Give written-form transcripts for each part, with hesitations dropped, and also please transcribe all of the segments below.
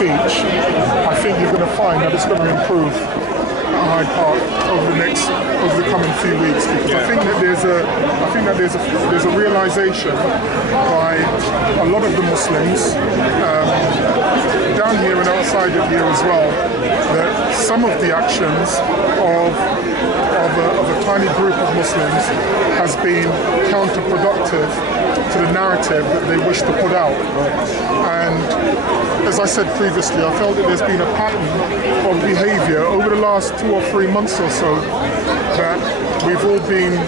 speech, I think you're going to find that it's going to improve at Hyde Park over the coming few weeks, because I think that there's a realization by a lot of the Muslims down here and outside of here as well, that some of the actions of a tiny group of Muslims has been counterproductive to the narrative that they wish to put out. And as I said previously, I felt that there's been a pattern of behaviour over the last 2 or 3 months or so that we've all been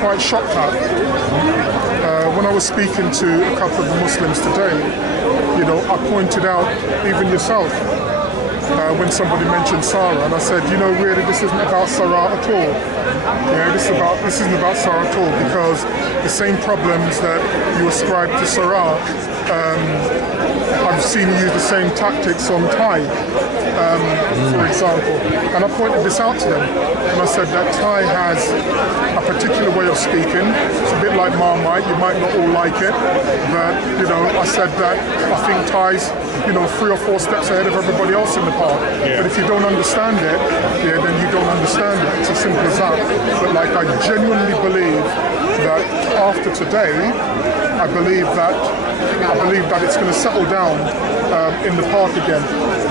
quite shocked at. When I was speaking to a couple of the Muslims today, you know, I pointed out, even yourself, when somebody mentioned Sarah, and I said, you know, really, this isn't about Sarah at all. Yeah, this isn't about Sarah at all, because the same problems that you ascribe to Sarah, I've seen you use the same tactics on Ty, for example. And I pointed this out to them, and I said that Ty has a particular way of speaking. It's a bit like Marmite. You might not all like it, but you know, I said that I think Ty's, you know, 3 or 4 steps ahead of everybody else in the park. Yeah. But if you don't understand it, yeah, then you don't understand it. It's as simple as that. But like, I genuinely believe that after today, I believe that it's going to settle down in the park again,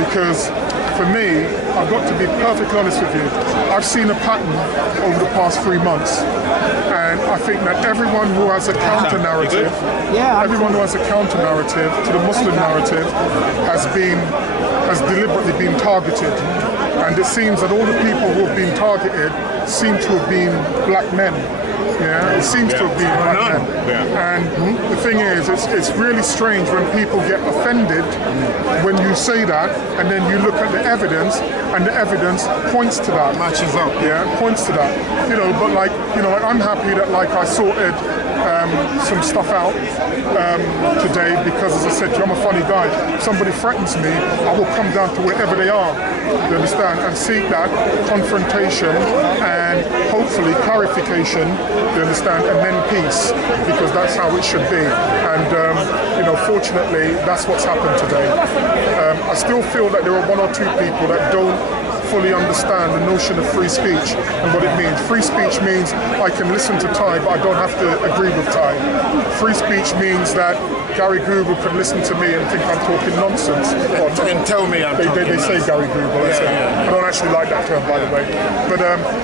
because for me, I've got to be perfectly honest with you, I've seen a pattern over the past 3 months, and I think that everyone who has a counter-narrative, to the Muslim narrative has deliberately been targeted. And it seems that all the people who have been targeted seem to have been black men. Yeah, it seems to have been black men. And the thing is, it's really strange when people get offended when you say that, and then you look at the evidence, and the evidence points to that. Matches up. Yeah, points to that. You know, but like, you know, I'm happy that like I sorted some stuff out today, because as I said to you, I'm a funny guy. If somebody threatens me, I will come down to wherever they are, you understand, and seek that confrontation and hopefully clarification, you understand, and then peace, because that's how it should be. And you know, fortunately, that's what's happened today. I still feel that there are 1 or 2 people that don't fully understand the notion of free speech and what it means. Free speech means I can listen to Ty, but I don't have to agree with Ty. Free speech means that Gary Google could listen to me and think I'm talking nonsense. And tell me I'm talking They say Gary Google. I don't actually like that term, by the way. But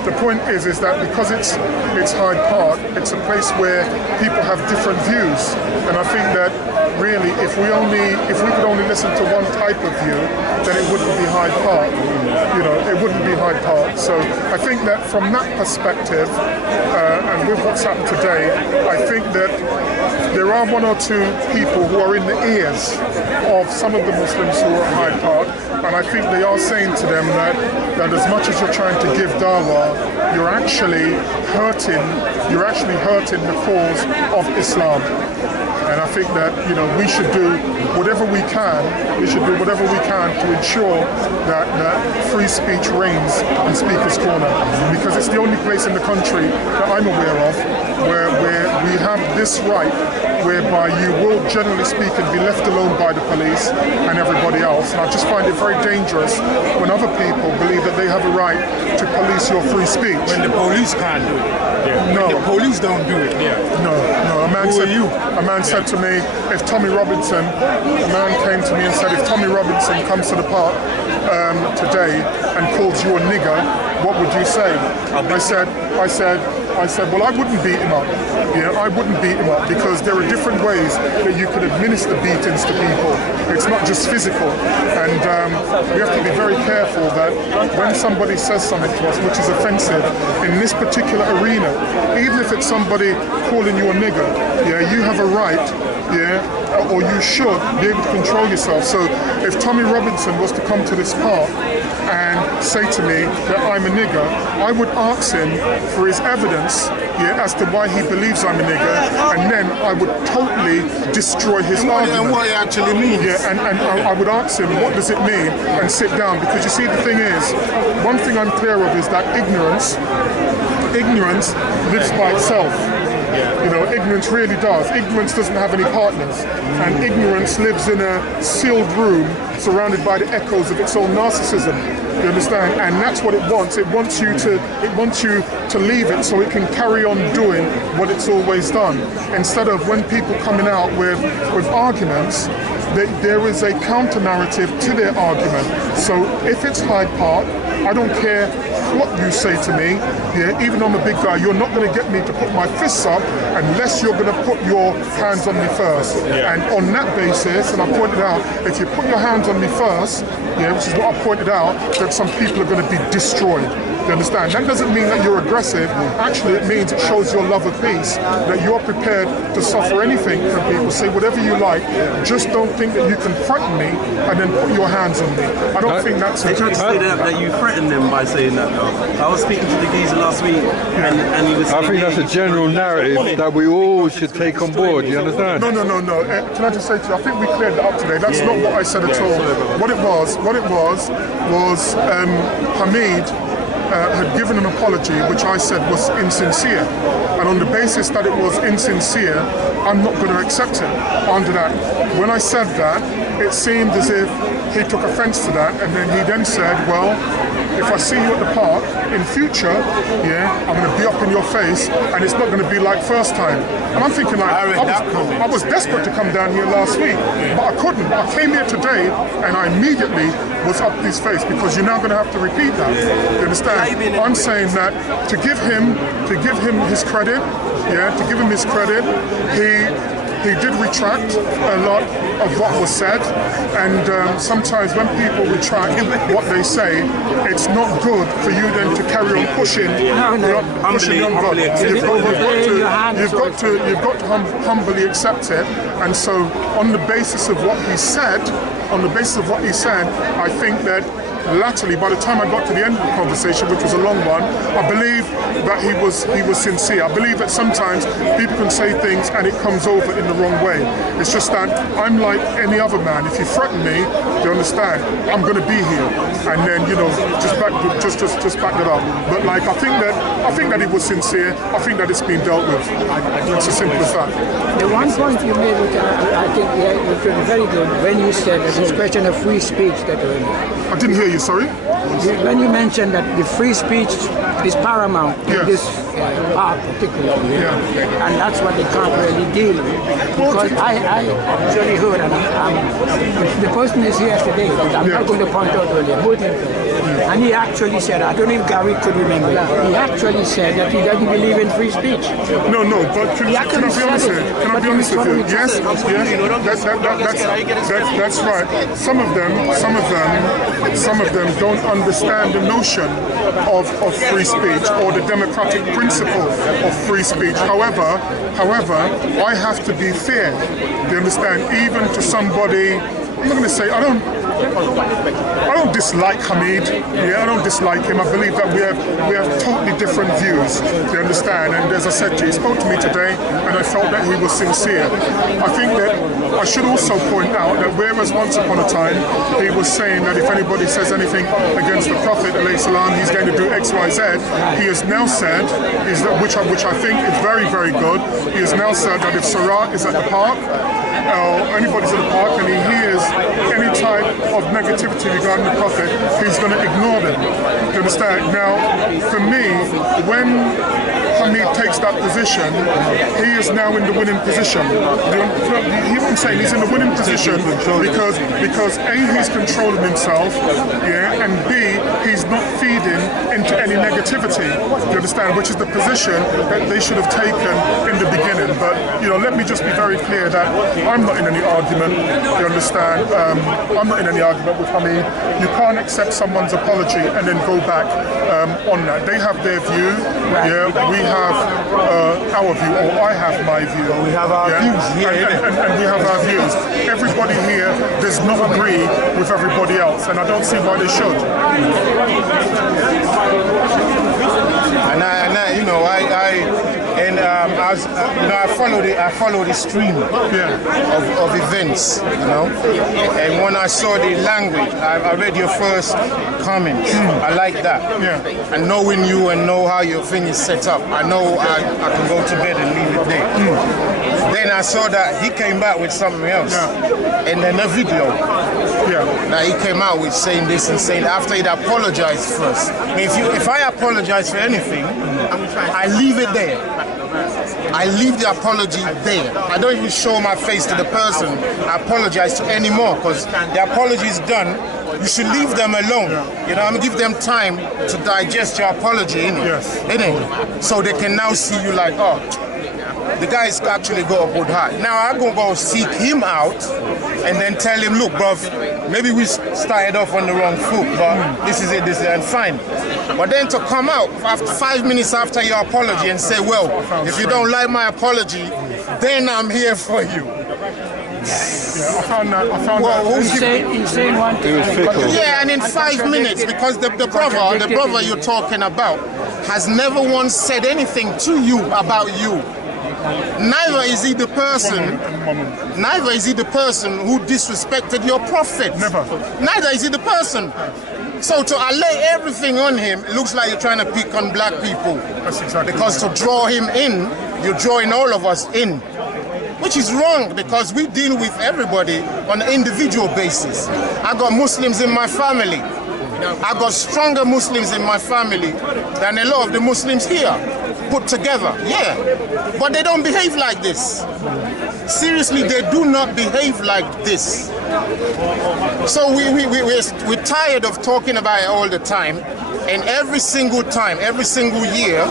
the point is that because it's Hyde Park, it's a place where people have different views, and I think that really, if we could only listen to one type of view, then it wouldn't be Hyde Park. You know, it wouldn't be Hyde Park. So I think that from that perspective, and with what's happened today, I think that there are 1 or 2 people who are in the ears of some of the Muslims who are at Hyde Park, and I think they are saying to them that as much as you're trying to give dawah, you're actually hurting the cause of Islam. And I think that, you know, we should do whatever we can. To ensure that free speech reigns in Speaker's Corner, because it's the only place in the country that I'm aware of where we have this right, whereby you will, generally speaking, be left alone by the police and everybody else. And I just find it very dangerous when other people believe that they have a right to police your free speech. When the police can't do it. Yeah. No. When the police don't do it. Yeah. No. A man said to me, if Tommy Robinson, a man came to me and said, if Tommy Robinson comes to the park today and calls you a nigger, what would you say? I said, well, I wouldn't beat him up. Yeah, I wouldn't beat him up, because there are different ways that you can administer beatings to people. It's not just physical. And we have to be very careful that when somebody says something to us which is offensive in this particular arena, even if it's somebody calling you a nigger, yeah, you have a right, yeah, or you should be able to control yourself. So if Tommy Robinson was to come to this park and say to me that I'm a nigger, I would ask him for his evidence, yeah, as to why he believes I'm a nigger, and then I would totally destroy his argument. And what it actually means. Yeah, and I would ask him, what does it mean, and sit down. Because you see, the thing is, one thing I'm clear of is that ignorance lives by itself. You know, ignorance really does. Ignorance doesn't have any partners, and ignorance lives in a sealed room surrounded by the echoes of its own narcissism. You understand? And that's what it wants. It wants you to leave it so it can carry on doing what it's always done. Instead of when people coming out with arguments, there is a counter narrative to their argument. So if it's Hyde Park, I don't care what you say to me, yeah, even though I'm a big guy, you're not going to get me to put my fists up unless you're going to put your hands on me first. Yeah. And on that basis, and I pointed out, if you put your hands on me first, yeah, which is what I pointed out, that some people are going to be destroyed. You understand? That doesn't mean that you're aggressive. Actually, it means it shows your love of peace, that you're prepared to suffer anything from people, say whatever you like, just don't think that you can threaten me and then put your hands on me. I don't think that's it. They tried to say that you threatened them by saying that, though. I was speaking to the geezer last week, and he was saying... I think that's a general narrative that we all should take on board, you understand? No. Can I just say to you, I think we cleared that up today. That's not what I said at all. What it was Hamid had given an apology which I said was insincere, and on the basis that it was insincere, I'm not going to accept it under that. When I said that, it seemed as if he took offence to that, and then he then said, well, if I see you at the park in future, yeah, I'm going to be up in your face, and it's not going to be like first time. And I'm thinking, like, I was desperate to come down here last week, but I couldn't. I came here today, and I immediately was up his face, because you're now going to have to repeat that. You understand? I'm saying that to give him his credit, yeah, to give him his credit, he did retract a lot of what was said, and sometimes when people retract what they say, it's not good for you then to carry on pushing the envelope. You've got to humbly accept it, and so on the basis of what he said, I think that latterly, by the time I got to the end of the conversation, which was a long one, I believe that he was sincere. I believe that sometimes people can say things and it comes over in the wrong way. It's just that I'm like any other man. If you threaten me, you understand, I'm going to be here, and then just back it up. But like I think that he was sincere. I think that it's been dealt with. It's as simple as that. The one point you made, which I think was very good, when you said that this question of free speech that I didn't hear you. Sorry? When you mentioned that the free speech is paramount in this part particularly, and that's what they can't really deal with. Because I actually heard, and the person is here today, but I'm not going to point out earlier, and he actually said, I don't know if Gary could remember, he actually said that he doesn't believe in free speech. No, but can I be honest with you? Can I be honest with you? Yes, that's right. Some of them don't understand the notion of free speech or the democratic principle of free speech. However, I have to be fair. Do you understand? Even to somebody, I'm not going to say I don't dislike Hamid. Yeah, I don't dislike him. I believe that we have totally different views. Do you understand? And as I said to you, he spoke to me today, and I felt that he was sincere. I think that I should also point out that whereas once upon a time he was saying that if anybody says anything against the Prophet ﷺ, he's going to do X, Y, Z, he has now said, which I think is very, very good. He has now said that if Sarat is at the park, anybody's at the park and he hears any type of negativity regarding the Prophet, he's going to ignore them. You understand? Now, for me, when Hamid takes that position, he is now in the winning position. You know what I'm saying? He's in the winning position because A, he's controlling himself, yeah, and B, he's not feeding into any negativity. You understand? Which is the position that they should have taken in the beginning. But let me just be very clear that I'm not in any argument. You understand? I'm not in any argument with Hamid. You can't accept someone's apology and then go back on that. They have their view. Yeah, we have our view, or I have my view. We have our views here, and we have our views. Everybody here does not agree with everybody else, and I don't see why they should. And I and I follow the stream of events, you know. And when I saw the language, I read your first comments. I like that. Yeah. And knowing you and know how your thing is set up, I know I can go to bed and leave it there. Then I saw that he came back with something else, and then a video. Now he came out with saying this and saying after he'd apologized first. If I apologize for anything, I leave it there. I leave the apology there. I don't even show my face to the person I apologize to anymore, because the apology is done. You should leave them alone. You know, I'm gonna give them time to digest your apology, innit? So they can now see you like, oh, the guy's actually got a good heart. Now I'm gonna go seek him out and then tell him, look, bruv, maybe we started off on the wrong foot, but this is it, and fine. But then to come out after 5 minutes after your apology and say, well, if you don't like my apology, then I'm here for you. I found that. He's saying one thing. Yeah, and in 5 minutes, because the brother you're talking about has never once said anything to you about you. Neither is he the person. Neither is he the person who disrespected your prophet. Never. Neither is he the person. So to allay everything on him, it looks like you're trying to pick on black people. That's exactly because to draw him in, you're drawing all of us in. Which is wrong, because we deal with everybody on an individual basis. I got Muslims in my family. I got stronger Muslims in my family than a lot of the Muslims here put together. Yeah, but they don't behave like this. Seriously, they do not behave like this. So we're tired of talking about it all the time. And every single time, every single year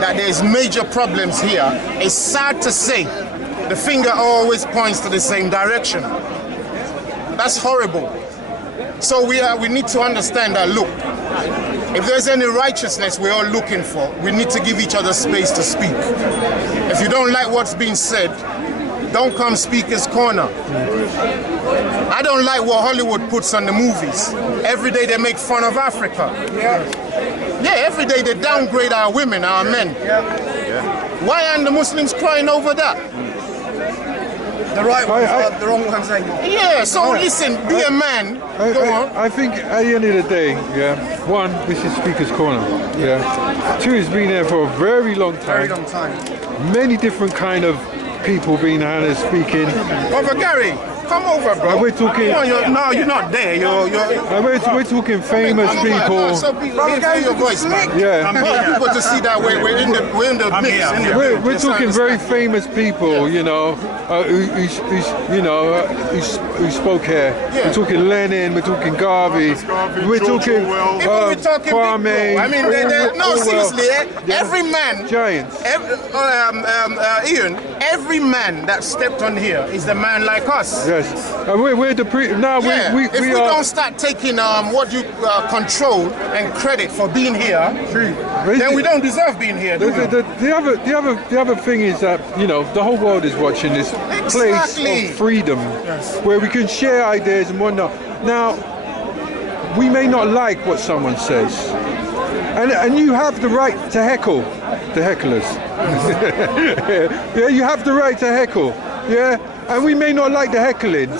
that there's major problems here, it's sad to say, the finger always points to the same direction. That's horrible. So we need to understand that, look, if there's any righteousness we're all looking for, we need to give each other space to speak. If you don't like what's being said, don't come Speaker's Corner. I don't like what Hollywood puts on the movies. Every day they make fun of Africa. Yeah, every day they downgrade our women, our men. Why aren't the Muslims crying over that? The right ones, the wrong ones. Yeah, so listen, be a man. Go on. I think at the end of the day, one, this is Speaker's Corner. Two, it's been there for a very long time. Very long time. Many different kind of people being out there speaking. Brother Gary, come over, bro. We're talking. No, you're not there. We're talking famous people. So Brother Gary, your voice, man. Yeah. People to see that we're in the mix. We're talking very famous people, you know, who spoke here. We're talking Lenin. We're talking Garvey. We're talking Kwame. I mean, no, seriously, every man. Giants. Ian, every man that stepped on here is the man like us. Yes. We're the if we don't start taking control and credit for being here, then we don't deserve being here. The other thing is that, you know, the whole world is watching this place of freedom, where we can share ideas and whatnot. Now, we may not like what someone says, and you have the right to heckle the hecklers. Yeah, you have the right to heckle. Yeah. And we may not like the heckling.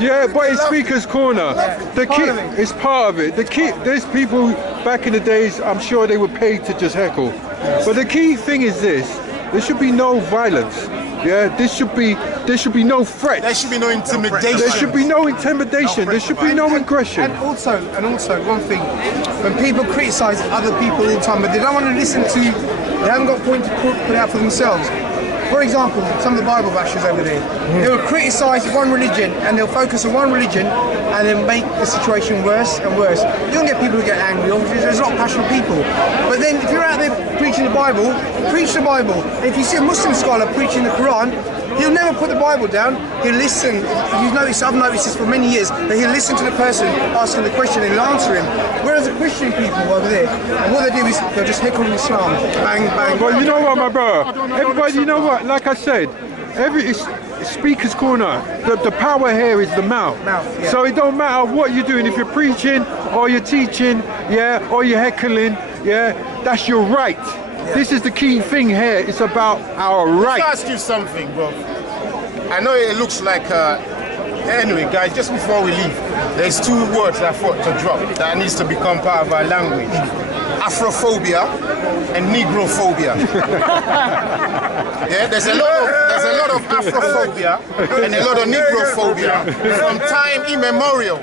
Yeah, but it's Speaker's Corner. The key is part of it. There's people back in the days, I'm sure they were paid to just heckle. But the key thing is this: there should be no violence. Yeah, there should be no threat. There should be no intimidation. There should be no intimidation. There should be no aggression. And also, one thing: when people criticise other people all the time, but they don't want to listen to, they haven't got a point to put out for themselves. For example, some of the Bible bashers over there, they will criticise one religion and they'll focus on one religion and then make the situation worse and worse. You don't get people who get angry, obviously there's a lot of passionate people. But then if you're out there preaching the Bible, preach the Bible. And if you see a Muslim scholar preaching the Quran, he'll never put the Bible down, he'll listen. I've noticed this for many years, that he'll listen to the person asking the question and he'll answer him. Whereas the Christian people over there, and what they do is they'll just heckle Islam, bang, bang. But you know what, my brother? Everybody, you know what? Like I said, it's Speaker's Corner. The power here is the mouth. Yeah. So it don't matter what you're doing. If you're preaching or you're teaching, or you're heckling, that's your right. This is the key thing here. It's about our Let me rights. ask you something, bro. I know it looks like. Anyway, guys, just before we leave, there's two words I thought to drop that needs to become part of our language: Afrophobia and Negrophobia. Yeah, there's a lot of Afrophobia and a lot of Negrophobia from time immemorial.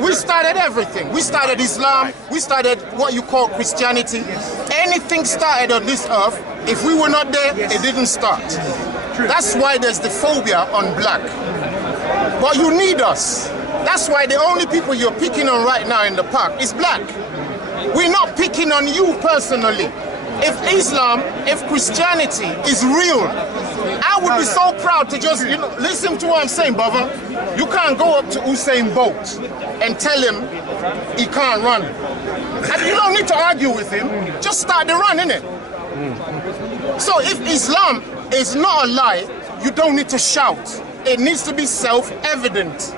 We started everything. We started Islam. We started what you call Christianity. Anything started on this earth, if we were not there, it didn't start. That's why there's the phobia on black. But you need us. That's why the only people you're picking on right now in the park is black. We're not picking on you personally. If Islam, if Christianity is real, I would be so proud to just, listen to what I'm saying, brother. You can't go up to Usain Bolt and tell him he can't run. And you don't need to argue with him. Just start the run, innit? So if Islam is not a lie, you don't need to shout. It needs to be self-evident.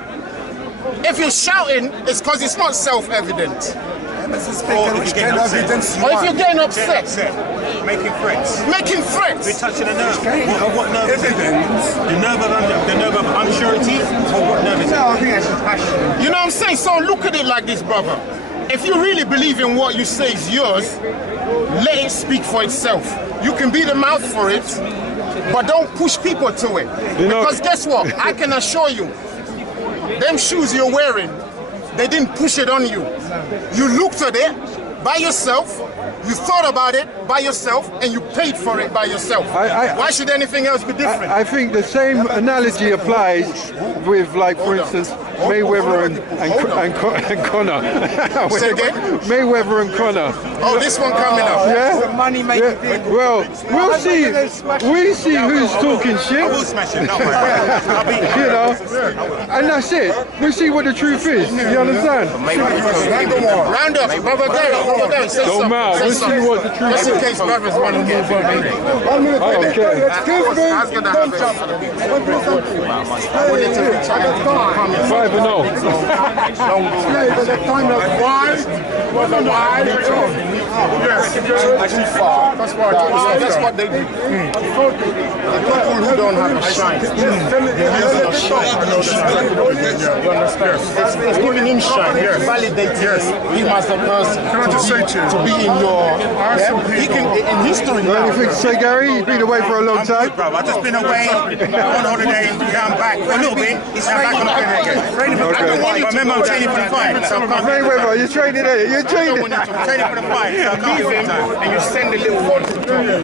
If you're shouting, it's because it's not self-evident. Or if you're getting upset. Making threats. Making threats. We're touching a nerve. What nerve is it? The nerve of unsurety, or what nerve is it? No, I think that's just passion. You know what I'm saying? So look at it like this, brother. If you really believe in what you say is yours, let it speak for itself. You can be the mouth for it, but don't push people to it. Because guess what? I can assure you, them shoes you're wearing, they didn't push it on you. You looked at it by yourself, you thought about it by yourself, and you paid for it by yourself. Why should anything else be different? I think the same analogy applies with, like, for instance, Mayweather and Conor. Say again? Mayweather and Conor. Oh, this one coming up. Yeah? Money making thing. Well, we'll see. We see who's talking shit. I will smash him, don't worry. You know, and that's it. We see what the truth is. You understand? Round up, brother Gary, say Don't something. matter. Say We'll see something. what the truth Just in is. case brothers want to move on. Okay. I was gonna have I wanted to reach out and comment. 5-0. That's what they do. The people who don't have a shine, they're using a shine. You understand? It's giving him shine. Validating him as a person. Can I just say to you? To be in your in history now. Anything to say, Gary? You've been away for a long time. Bro, I've just been away on holiday. Yeah, I'm back for a little bit. I'm back on the again. I remember I'm training for the fight. So Mayweather, you're training it. You're training. I'm training for the fight. So I can't And you send the little one.